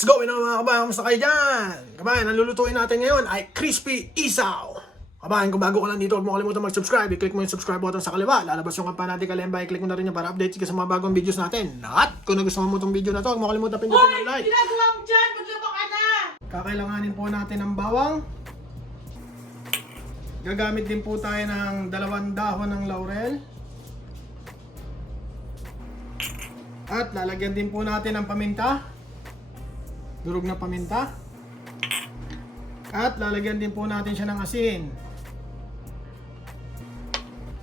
What's going on mga kabayan? Kamusta kayo dyan? Kabayan, ang lulutuin natin ngayon ay crispy isaw. Kabayan, kung bago ka lang dito, huwag mo kalimutan mag-subscribe. I-click mo yung subscribe button sa kaliwa. Lalabas yung kampana natin kalimba. I-click mo na rin yan para update ka sa mga bagong videos natin. At kung nagustuhan mo itong video na to, huwag mo kalimutan pindutin ng like. Hoy! Ginagawa mo dyan! Maglaba ka na! Kakailanganin po natin ng bawang. Gagamit din po tayo ng 2 dahon ng laurel. At lalagyan din po natin ng paminta. Durog na paminta. At lalagyan din po natin siya ng asin.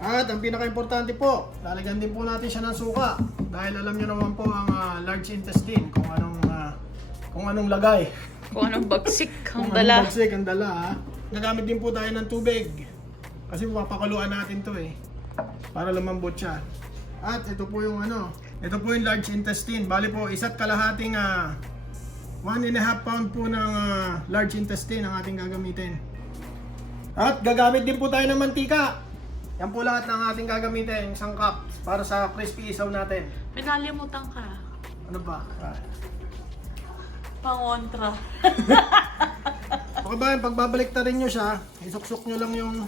At ang pinaka-importante po, lalagyan din po natin siya ng suka. Dahil alam nyo naman po ang large intestine, kung anong lagay. Kung anong bagsik ang Kung dala. anong bagsik ang dala. Ha? Gagamit din po tayo ng tubig. Kasi papakuluan natin to para lumambot siya. At ito po yung ito po yung large intestine. Bali po, 1.5 pound po ng large intestine ang ating gagamitin. At gagamit din po tayo ng mantika. Yan po lahat ng ating gagamitin, 1 cup para sa crispy isaw natin. May nalimutan ka. Ano ba? Pangontra. Okay ba, pagbabalik na rin nyo siya, isuksok nyo lang yung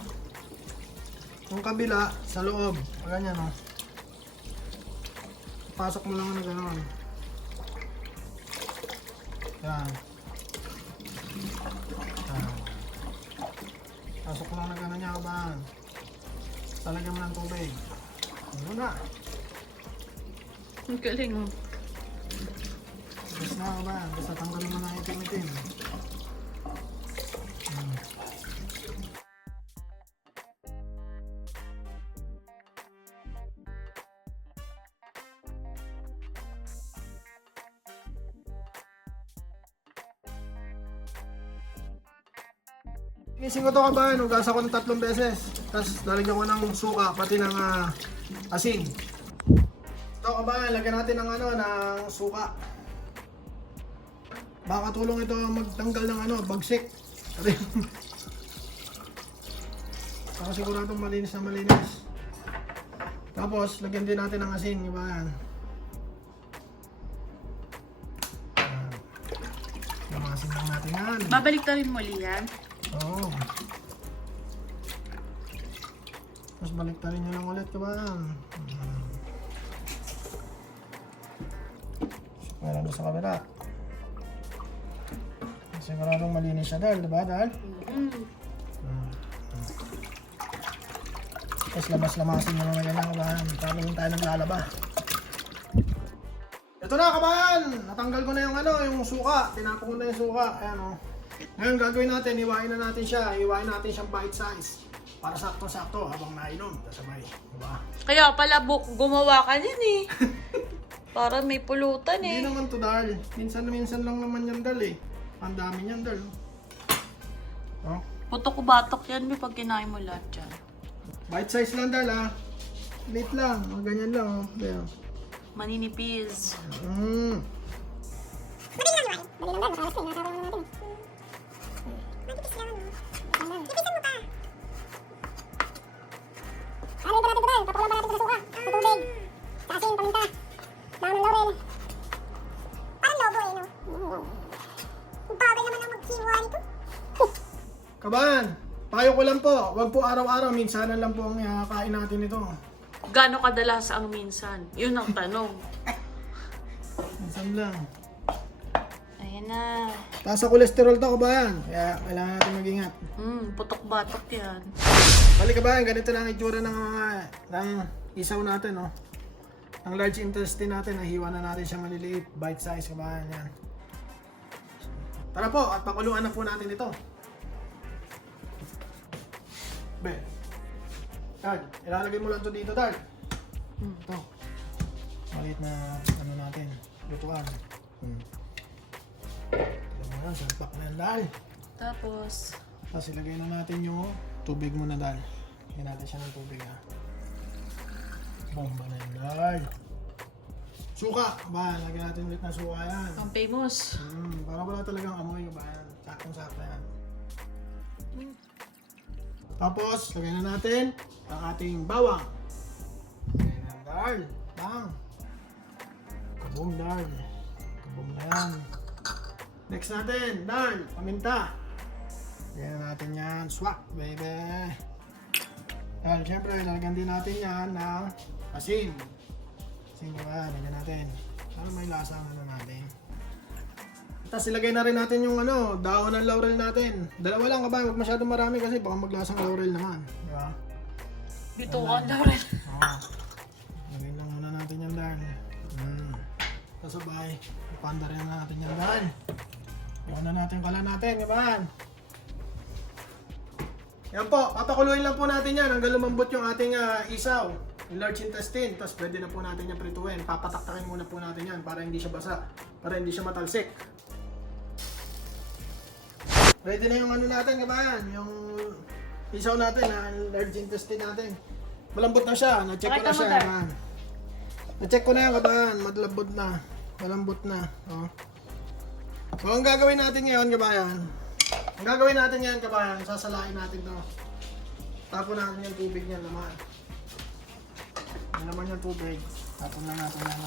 kabila sa loob. Ganyan o. Pasok mo lang na gano'n. Yan. Pasok mo lang na gano'n niya kabahan. Talagyan mo ng tubig. Ano na? Ang galing oh. Tapos na kabahan. Basta tanggalin mo na itim-itim. Inising ko ito kabahan, hugasan ko ng 3 beses. Tapos lalagyan ko ng suka, pati ng asin. Ito kabahan, lagyan natin ng ng suka. Baka tulong ito magtanggal ng bagsik. Saka siguradong malinis na malinis. Tapos lagyan din natin ng asin, kabahan. Lamasin lang natin yan. Babalik na rin muli yan. Oo. Tapos baliktarin nyo lang ulit kabahan. Meron doon sa kabila. Siguradong malinis siya dahil, diba dahil? Tapos lamas-lamasin nyo lang na kabahan. Tapos tayo naglalaba. Ito na kabahan! Natanggal ko na yung suka. Tinapon ko na yung suka. Ayan o. Ngayon gagawin natin, hiwain na natin siya. Hiwain natin siyang bite size. Para sakto-sakto habang nainom. Kasabay. Diba? Kaya pala gumawa ka din eh. Para may pulutan Hindi eh. naman to dal. Minsan lang naman yan dal eh. Ang dami niyan dal. Oh. Putok-batok yan pag kinain mo lahat yan. Bite size lang dal ha. Late lang. O, ganyan lang oh. There. Maninipis. Madali lang dal. Makalas ko eh. Natawag natin. Matipis lang tipisan mo pa. Ano yung natin dal? Papakulan pa natin sa suka. Sa tubig. Sa asin, paminta. Dahon ng laurel. Parang lobo eh no? Ang bagal naman ang maghiwa nito. Kabahan, payo ko lang po. Huwag po araw-araw. Minsanan lang po ang kain natin ito. Gano'ng kadalas ang minsan? Yun ang tanong. Minsan lang. Ayan na. Taas sa kolesterol to kabahan. Kaya kailangan natin mag-ingat. Putok-batok yan. Balik kabahan, ganito lang ang itsura ng isaw natin. Oh. Ang large intestine natin, nahiwa na natin siya maliliit. Bite size kabahan yan. Tara po, at pakuluan na po natin ito. Be. Dad, ilalagay mo lang ito dito, Dad. Ito. Maliit na natin. Lutuan. Ayan, salpak na yan, Dad. Tapos, Tapos ilagay na natin yung tubig muna, Dad. Lagyan natin siya ng tubig, ha. Bomba na yan, Dad. Suka! Ba, lagyan natin ulit ng suka yan. ang famous. Para wala talagang amoy, ba? Saktong-sakto yan. Tapos, lagyan na natin ang ating bawang. Lagyan na, Dad. Bang! Kaboom, Dad. Kaboom na yan. Next natin, darn, paminta. Lagyan na natin yan. Swak, baby. Yan, syempre, lalagyan din natin yan ng asin. Asin ba? Lagyan natin. Para may lasa ang ano natin. Tapos ilagay na rin natin yung ano, dahon ng laurel natin. Dalawa lang kabay, huwag masyadong marami kasi baka maglasang laurel naman. Di ba? Bitukan daw rin. Oo. Lagyan lang muna natin yan, darn. Kasabay, ipanda rin natin yan, darn. Iwan na natin kala natin, kabahan. Yan po, papakuluin lang po natin yan hanggang lumambot yung ating isaw, yung large intestine. Tapos pwede na po natin yan prituin. Papataktakin muna po natin yan para hindi siya basa, para hindi siya matalsik. Ready na yung ano natin, kabahan, yung isaw natin, large intestine natin. Malambot na siya, na-check ko na siya, kabahan. Na-check ko na yan, kabahan, malambot na, malambot na. Oh. So ang gagawin natin ngayon, kabahan, ang gagawin natin yan, kabayan, sasalain natin to. Tapon natin yung tubig niya naman. Yan naman yung tubig. Tapon na natin yung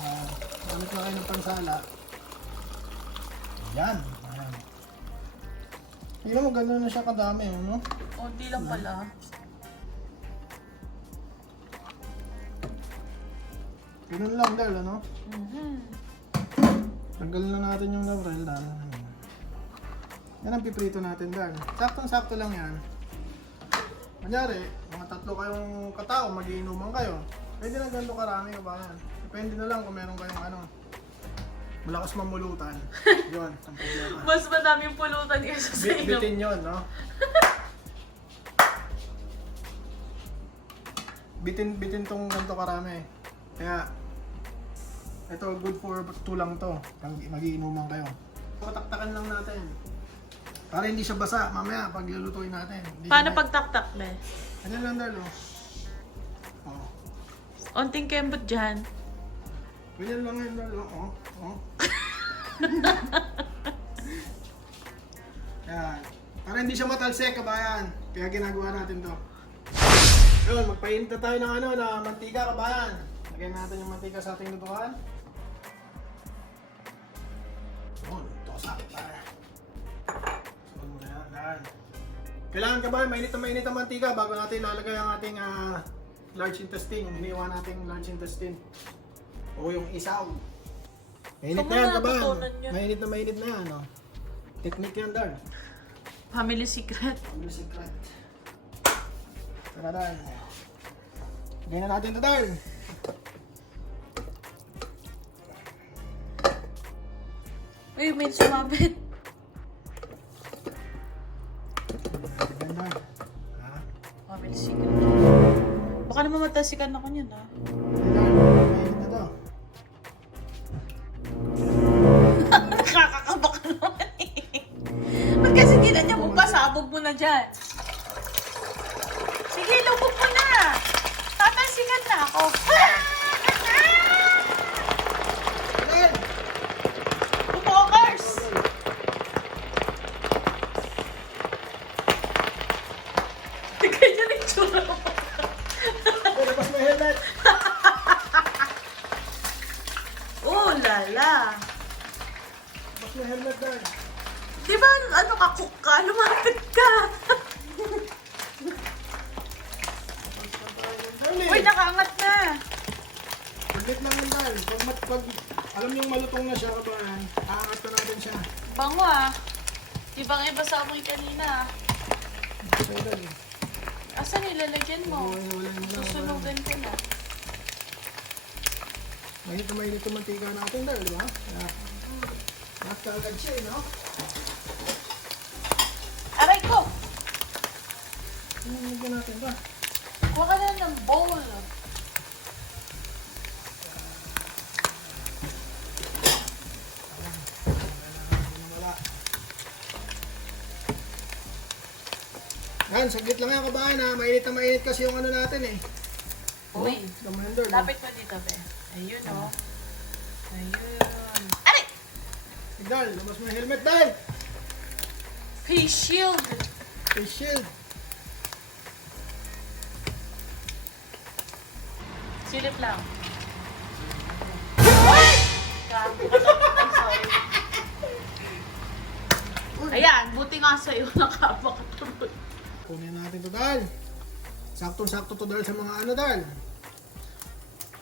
gamit na kayo ng pansala. Yan. Ayan. Hindi mo gano'n na siya kadami, no? Unti lang pala. Ganun lang dahil, ano? Tanggalin na natin yung laurel dahil. Yan ang piprito natin dahil. Saktong-sakto lang yan. Kunyari, mga 3 kayong katao, magiinuman kayo. Pwede na ganito karami kabayan. Depende na lang kung meron kayong ano, malakas mamulutan. Yun, ang problema. Mas madaming pulutan kaysa sa inyo. Bitin yun, no? Bitin tong ganito karami. Kaya, ito good for 2 lang to. Pag magiinuman kayo. Pataktakan lang natin. Para hindi siya basa, mamaya pag lulutuin natin. Paano pagtaktak, be? Ano lang dalo? Oh. Onting kembot dyan. Ganyan lang yan dalo. Oh. Oh. Yan. Para hindi siya matalsik, kabayan. Kaya ginagawa natin to. Yun, magpainit na tayo ng ano, na mantika, kabayan. Lagyan natin yung mantika sa ating lutuan. Yun, tosak tayo. Kailangan ka ba mainit ang mantika bago natin ilalagay ang ating large intestine, yung iniwan nating large intestine o yung isaw. Mainit na yan ka ba? Mainit na yan. Oh. Technique yan, Darn. Family secret. Family secret. Tara, Darn. Lagyan na natin ito, Darn. Uy, may sumabit. Family secret. Baka naman matasikan ako niyan, ha? Mainit na to. Nakakakaba ka naman eh. Ba't kasi hindi na niya mo pasabog mo na dyan? Sige, lubog mo na. Tatasikan na ako. Bukokers! Ganyan yung tsura ko. Labas mo yung helmet. Oh, lala. Labas mo yung helmet, Darn. Di ba, ano ka, cook ka? Lumapit ka. Uy, nakaangat na. Ulit lang yun, Darn. Pag alam yung malutong na siya, kabahan, aangat na natin siya. Bango ah. Ibang-iba sa amoy kanina. So, Darn. Asan ilalagyan mo? Wala mo na. Susunugan ko na. Mainit yung mantika natin, Darn, di ba? Kaya, nakagad siya, no? Aray ko! Lagyan natin ba? Kuha ka na ng bowl. Yan, saglit lang yan kabahan ha. Mainit na mainit kasi yung ano natin eh. Uy, Commander. lapit mo dito, be. Ayun, oh. Ayun. Aray! Dal, labas mo yung helmet, Dal! Face shield. Face shield. Silip lang. Ay! I'm sorry. nga sa'yo, nakapakatuloy. Kunin natin to dal. Saktong-sakto to dal sa mga ano dal.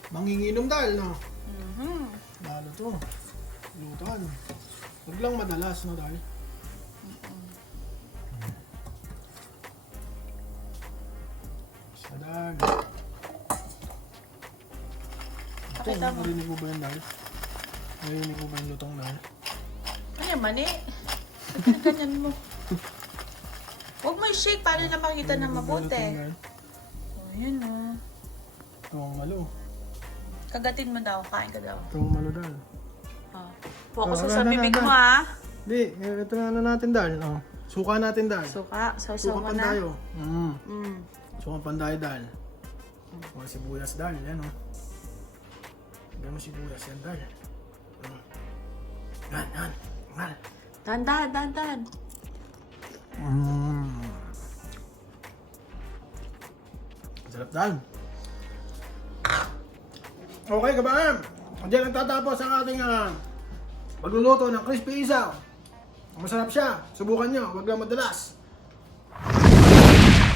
Manginginom dal, no? Lalo to. Lutan. Huwag lang madalas, no dal? Isa dal. Ito, Pakita mo. narinig mo ba yun dal? Narinig mo ba yung lutong dal? Ay, mani. Ganyan mo. Huwag mo i-shake para na makita na mabuti. Oh, yun oh. Ito ang malo. Kagatin mo daw, kain ka daw. Ito ang malo dal. Oh. Focus Oh, ka sa na, bibig na. mo ha. Di, ito na ano natin dal. Oh. Suka natin dal. Suka, sausaw Suka mo na. pandayo. Mm. Suka pandayo dal. O sibuyas dal, yan o. Yan mo sibuyas, yan dal. Yan, yan. Yan. Dandan, dandan. Sarap dal. Okay, kabahan. Diyan ang tatapos ang ating pagluluto ng crispy isaw. Masarap siya. Subukan nyo. Huwag lang madalas.